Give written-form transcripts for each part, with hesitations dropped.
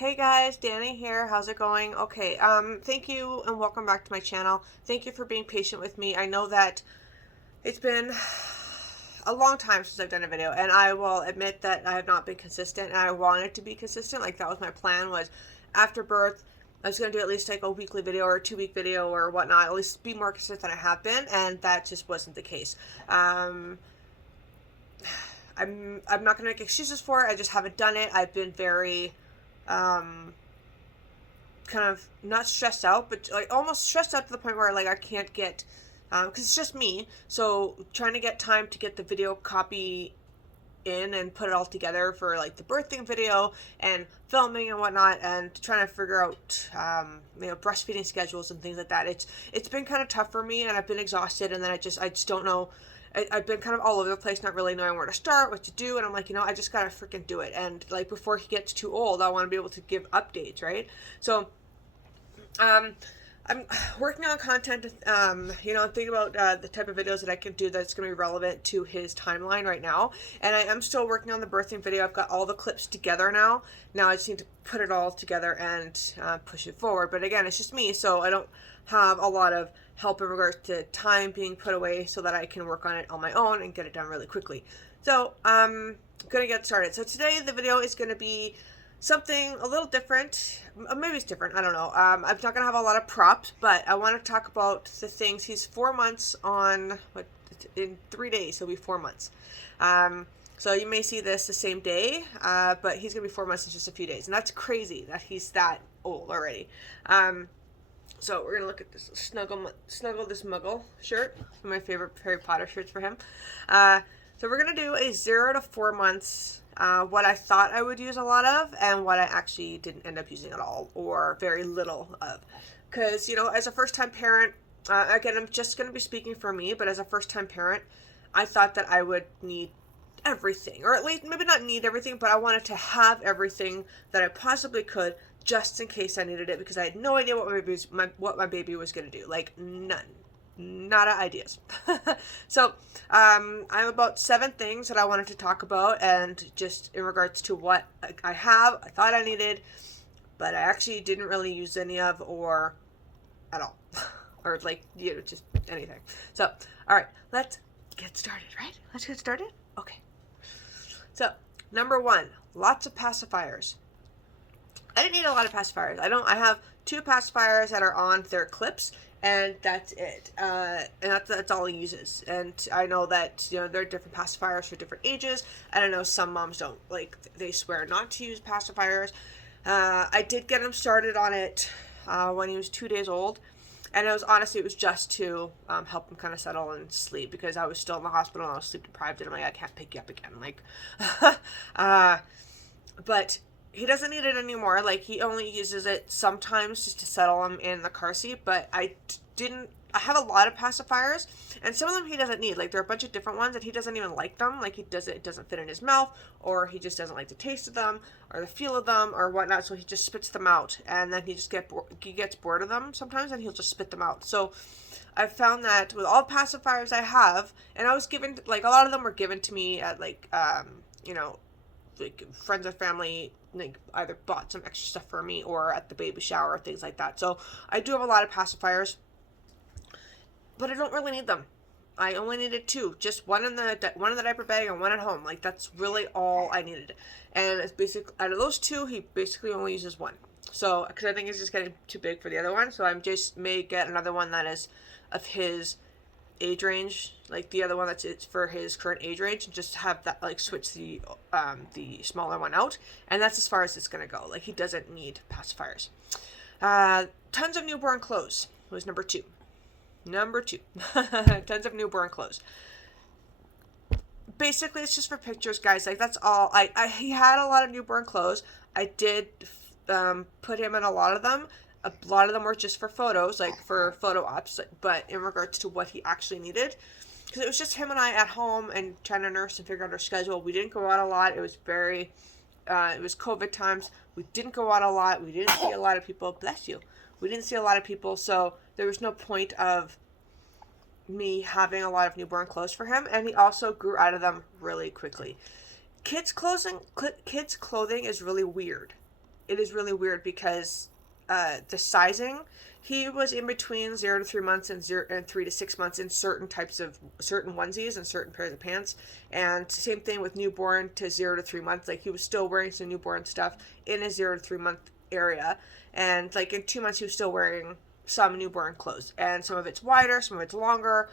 Hey guys, Danny here. How's it going? Okay, thank you and welcome back to my channel. Thank you for being patient with me. I know that it's been a long time since I've done a video, and I will admit that I have not been consistent, and I wanted to be consistent. Like, that was my plan, was after birth, I was going to do at least like a weekly video or a 2 week video or whatnot, at least be more consistent than I have been, and that just wasn't the case. I'm not going to make excuses for it. I just haven't done it. I've been very um, kind of not stressed out, but like almost stressed out to the point where like I can't get, because it's just me. So trying to get time to get the video copy in and put it all together for like the birthing video and filming and whatnot, and trying to figure out breastfeeding schedules and things like that. It's been kind of tough for me, and I've been exhausted, and then I just don't know. I've been kind of all over the place, not really knowing where to start, what to do, and I'm like, I just gotta freaking do it. And like before he gets too old, I want to be able to give updates, right? So um, I'm working on content, thinking about the type of videos that I can do that's going to be relevant to his timeline right now. And I am still working on the birthing video. I've got all the clips together now. Now I just need to put it all together and push it forward. But again, it's just me, so I don't have a lot of help in regards to time being put away so that I can work on it on my own and get it done really quickly. So I'm going to get started. So today the video is going to be something a little different. Maybe it's different, I don't know. I'm not gonna have a lot of props, but I want to talk about the things. He's 4 months on in 3 days he'll be 4 months. So you may see this the same day, but he's gonna be 4 months in just a few days, and that's crazy that he's that old already. So we're gonna look at this snuggle this Muggle shirt, one of my favorite Harry Potter shirts for him. So we're gonna do a 0 to 4 months. What I thought I would use a lot of, and what I actually didn't end up using at all, or very little of. Because, as a first time parent, again, I'm just going to be speaking for me, but as a first time parent, I thought that I would need everything, or at least maybe not need everything, but I wanted to have everything that I possibly could just in case I needed it, because I had no idea what my baby was going to do. Like, none. Nada ideas. So I have about 7 things that I wanted to talk about, and just in regards to what I thought I needed, but I actually didn't really use any of, or at all. Or like, just anything. So, all right, let's get started, right? Let's get started. Okay. So, number 1, lots of pacifiers. I didn't need a lot of pacifiers. I have 2 pacifiers that are on their clips, and that's it. And that's all he uses. And I know that, there are different pacifiers for different ages. I don't know, some moms don't, like, they swear not to use pacifiers. I did get him started on it when he was 2 days old. And it was just to help him kind of settle and sleep, because I was still in the hospital and I was sleep deprived, and I'm like, I can't pick you up again. Like, but he doesn't need it anymore. Like, he only uses it sometimes just to settle him in the car seat. But I have a lot of pacifiers, and some of them he doesn't need. Like, there are a bunch of different ones, and he doesn't even like them. Like, it doesn't fit in his mouth, or he just doesn't like the taste of them, or the feel of them, or whatnot. So he just spits them out, and then he gets bored of them sometimes, and he'll just spit them out. So I've found that with all pacifiers I have, and I was given, like, a lot of them were given to me at, like, like friends or family, like, either bought some extra stuff for me or at the baby shower or things like that. So I do have a lot of pacifiers, but I don't really need them. I only needed 2, just one in the diaper bag and one at home. Like, that's really all I needed. And it's basically, out of those 2, he basically only uses 1. So, because I think it's just getting too big for the other one, so I just may get another one that is of his age range, like the other one it's for his current age range, and just have that, like, switch the smaller one out, and that's as far as it's gonna go. Like, he doesn't need pacifiers. Tons of newborn clothes was number 2. Tons of newborn clothes. Basically, it's just for pictures, guys. Like, that's all. He had a lot of newborn clothes. I did put him in a lot of them. A lot of them were just for photos, like for photo ops, but in regards to what he actually needed, because it was just him and I at home and trying to nurse and figure out our schedule. We didn't go out a lot. It was it was COVID times. We didn't go out a lot. We didn't see a lot of people. Bless you. We didn't see a lot of people, so there was no point of me having a lot of newborn clothes for him, and he also grew out of them really quickly. Kids clothing is really weird. it is really weird because the sizing, he was in between 0 to 3 months and 3 to 6 months in certain onesies and certain pairs of pants. And same thing with newborn to 0 to 3 months. Like, he was still wearing some newborn stuff in his 0 to 3 month area. And like in 2 months, he was still wearing some newborn clothes. And some of it's wider, some of it's longer,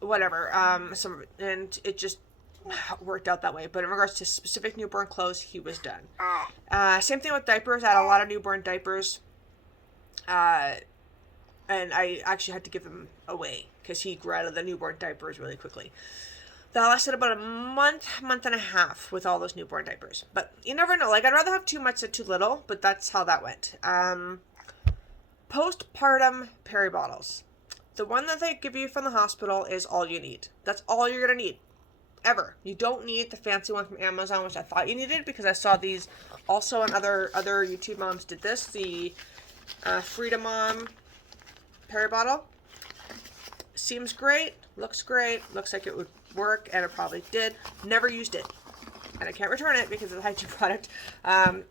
whatever. And it just worked out that way. But in regards to specific newborn clothes, he was done. Same thing with diapers. I had a lot of newborn diapers. And I actually had to give them away because he grew out of the newborn diapers really quickly. That lasted about a month and a half with all those newborn diapers. But you never know. Like, I'd rather have too much than too little, but that's how that went. Postpartum peri bottles. The one that they give you from the hospital is all you need. That's all you're going to need. Ever. You don't need the fancy one from Amazon, which I thought you needed because I saw these also, and other YouTube moms did this. The Freedom Mom peri bottle. Seems great. Looks great. Looks like it would work, and it probably did. Never used it. And I can't return it because it's a hygiene product. And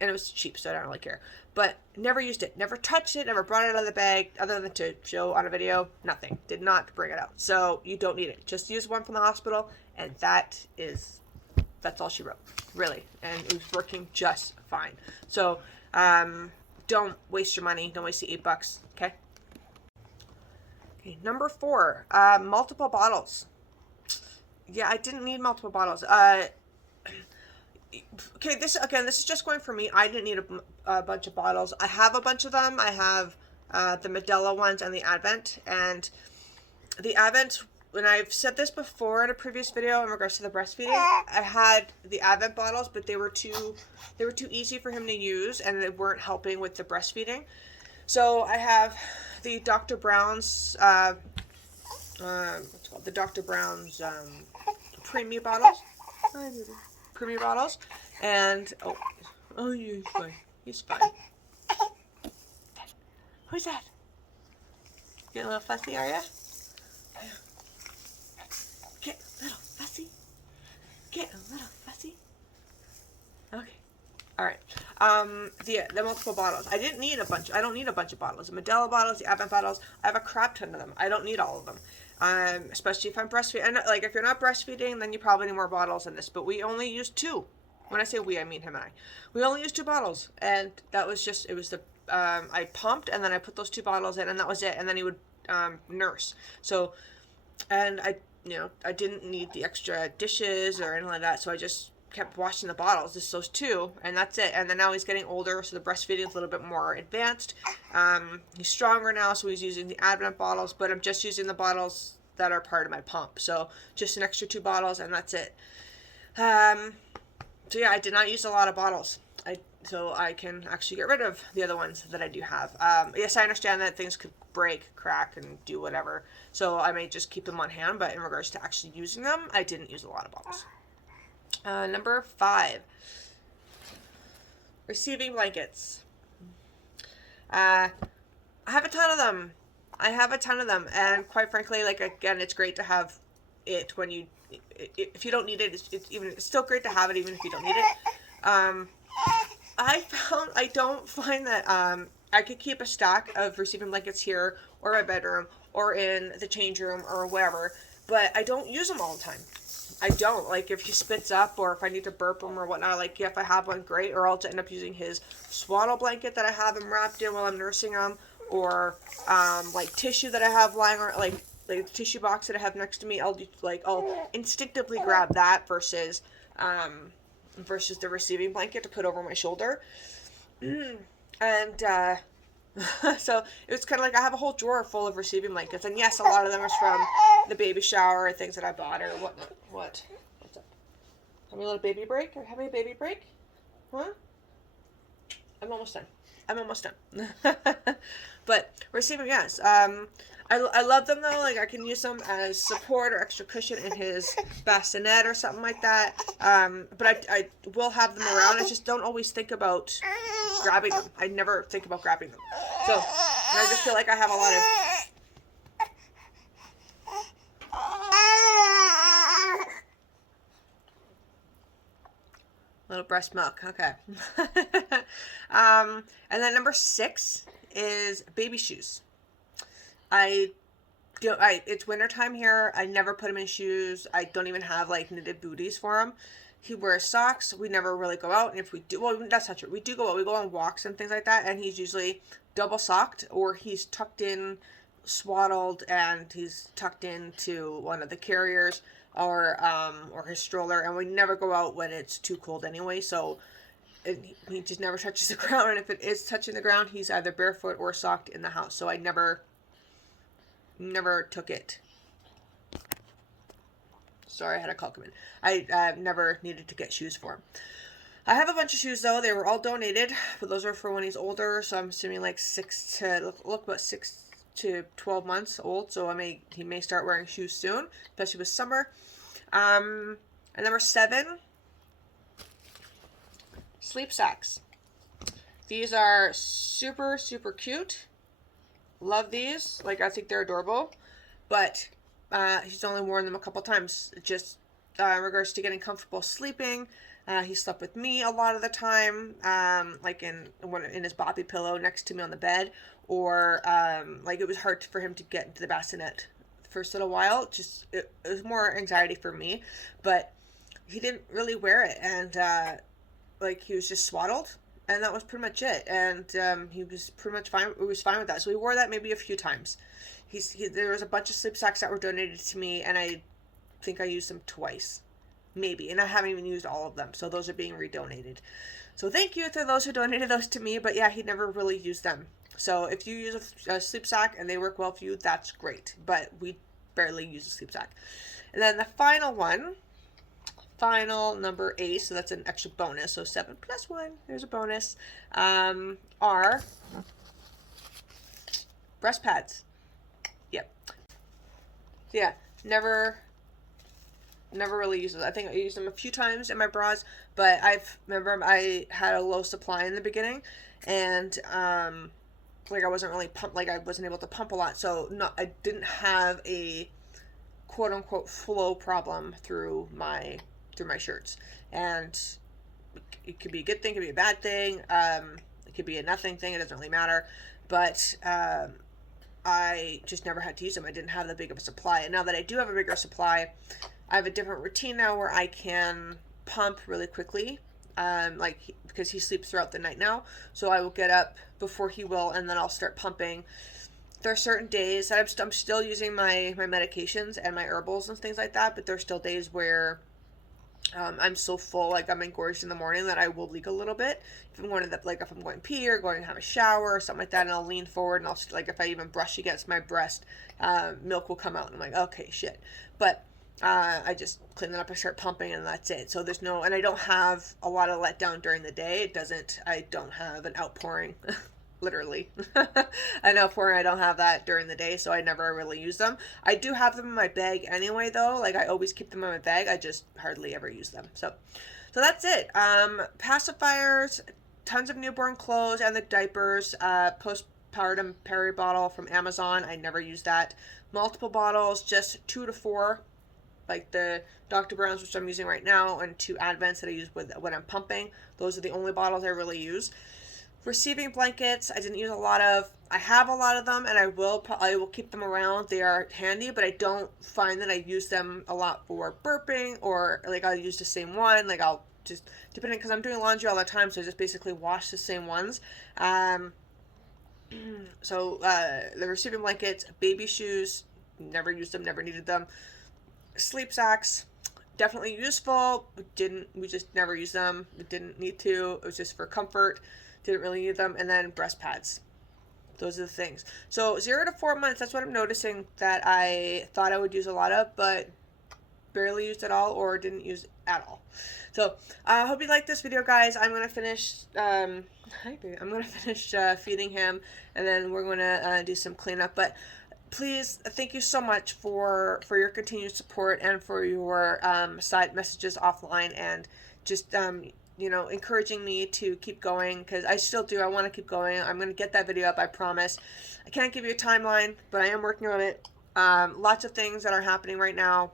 it was cheap, so I don't really care. But never used it. Never touched it. Never brought it out of the bag other than to show on a video. Nothing. Did not bring it out. So you don't need it. Just use one from the hospital, and that's all she wrote. Really. And it was working just fine. So, don't waste your money. Don't waste the $8. Okay. Okay. Number 4, multiple bottles. Yeah, I didn't need multiple bottles. Okay, this is just going for me. I didn't need a bunch of bottles. I have a bunch of them. I have the Medela ones and the Advent. And the Advent, when I've said this before in a previous video in regards to the breastfeeding, I had the Advent bottles, but they were too easy for him to use, and they weren't helping with the breastfeeding. So I have the Dr. Brown's what's called the Dr. Brown's Premium bottles. Premium bottles. And oh, he's fine. He's fine. Who's that? Getting a little fussy, are ya? Get a little fussy. Get a little fussy. Okay. All right. The multiple bottles. I don't need a bunch of bottles. The Medela bottles, the Advent bottles. I have a crap ton of them. I don't need all of them. Especially if I'm breastfeeding. And like, if you're not breastfeeding, then you probably need more bottles than this. But we only use 2. When I say we, I mean him and I. We only used 2 bottles, and that was just, it was the I pumped, and then I put those 2 bottles in, and that was it. And then he would nurse. So, and I didn't need the extra dishes or anything like that. So I just kept washing the bottles, just those 2, and that's it. And then now he's getting older, so the breastfeeding is a little bit more advanced. He's stronger now, so he's using the Advent bottles, but I'm just using the bottles that are part of my pump. So just an extra 2 bottles, and that's it. So yeah, I did not use a lot of bottles. So I can actually get rid of the other ones that I do have. Yes, I understand that things could break, crack, and do whatever. So I may just keep them on hand, but in regards to actually using them, I didn't use a lot of bottles. Number 5, receiving blankets. I have a ton of them. And quite frankly, like, again, it's great to have it when you, if you don't need it, it's still great to have it even if you don't need it. I don't find that I could keep a stack of receiving blankets here or my bedroom or in the change room or wherever, but I don't use them all the time. I don't. Like, if he spits up or if I need to burp him or whatnot, like, if I have one, great, or I'll just end up using his swaddle blanket that I have him wrapped in while I'm nursing him, or like tissue that I have lying around, like the tissue box that I have next to me. I'll instinctively grab that versus the receiving blanket to put over my shoulder. And so it was kind of like I have a whole drawer full of receiving blankets, and yes, a lot of them is from the baby shower or things that I bought or whatnot. What's up? Having a little baby break? Or having a baby break? Huh? I'm almost done. But receiving, yes. I love them though. Like, I can use them as support or extra cushion in his bassinet or something like that. But I will have them around. I just don't always think about grabbing them. I never think about grabbing them. So I just feel like I have a lot of... little breast milk. Okay. And then number 6 is baby shoes. It's wintertime here. I never put him in shoes. I don't even have like knitted booties for him. He wears socks. We never really go out. And if we do, well, that's not true. We do go out. We go on walks and things like that. And he's usually double socked, or he's tucked in, swaddled, and he's tucked into one of the carriers or his stroller. And we never go out when it's too cold anyway. So he just never touches the ground. And if it is touching the ground, he's either barefoot or socked in the house. So I never took it. Sorry, I had a call come in. I never needed to get shoes for him. I have a bunch of shoes though. They were all donated, but those are for when he's older. So I'm assuming like 6 to 12 months old. So he may start wearing shoes soon, especially with summer. And number 7, sleep sacks. These are super, super cute. Love these. Like, I think they're adorable. But he's only worn them a couple times. Just in regards to getting comfortable sleeping. He slept with me a lot of the time, like in his boppy pillow next to me on the bed, or like it was hard for him to get into the bassinet the first little while. Just it was more anxiety for me, but he didn't really wear it, and like he was just swaddled, and that was pretty much it. And he was pretty much fine. He was fine with that. So we wore that maybe a few times. There was a bunch of sleep sacks that were donated to me, and I think I used them twice. Maybe, and I haven't even used all of them, so those are being redonated. So thank you to those who donated those to me, but yeah, he never really used them. So if you use a sleep sack and they work well for you, that's great, but we barely use a sleep sack. And then the final number 8, so that's an extra bonus, so 7 plus 1, there's a bonus, are breast pads. Yep. Yeah, never really used those. I think I used them a few times in my bras, but remember I had a low supply in the beginning, and like I wasn't really I wasn't able to pump a lot, so I didn't have a quote unquote flow problem through my shirts. And it could be a good thing, it could be a bad thing, it could be a nothing thing, it doesn't really matter, but I just never had to use them. I didn't have that big of a supply, and now that I do have a bigger supply, I have a different routine now where I can pump really quickly, because he sleeps throughout the night now. So I will get up before he will, and then I'll start pumping. There are certain days that I'm still using my medications and my herbals and things like that, but there are still days where I'm so full, like I'm engorged in the morning, that I will leak a little bit. If I'm going to pee or going to have a shower or something like that, and I'll lean forward, and I'll just, like, if I even brush against my breast, milk will come out, and I'm like, okay, shit. But I just clean it up and start pumping, and that's it. So and I don't have a lot of letdown during the day. I don't have an outpouring, literally. An outpouring, I don't have that during the day, so I never really use them. I do have them in my bag anyway, though. Like, I always keep them in my bag. I just hardly ever use them. So that's it. Pacifiers, tons of newborn clothes and the diapers, postpartum Peri bottle from Amazon. I never use that. Multiple bottles, just 2 to 4. Like the Dr. Brown's, which I'm using right now, and 2 Advents that I use when I'm pumping. Those are the only bottles I really use. Receiving blankets, I didn't use a lot of. I have a lot of them, and I will keep them around. They are handy, but I don't find that I use them a lot for burping, or like I'll use the same one. Like I'll just, depending, because I'm doing laundry all the time, so I just basically wash the same ones. So the receiving blankets, baby shoes, never used them, never needed them. Sleep sacks, definitely useful. We just never used them. We didn't need to. It was just for comfort. Didn't really need them. And then breast pads. Those are the things. So 0 to 4 months, that's what I'm noticing that I thought I would use a lot of, but barely used at all, or didn't use at all. So I hope you liked this video, guys. I'm going to finish feeding him, and then we're going to do some cleanup. But please, thank you so much for your continued support, and for your side messages offline, and just encouraging me to keep going, because I still do. I want to keep going. I'm going to get that video up, I promise. I can't give you a timeline, but I am working on it. Lots of things that are happening right now.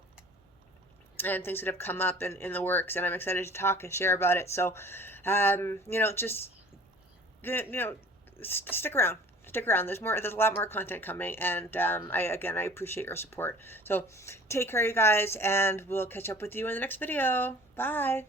and things that have come up in the works, and I'm excited to talk and share about it. So, just, stick around. Stick around. There's a lot more content coming, and I appreciate your support. So take care, you guys, and we'll catch up with you in the next video. Bye.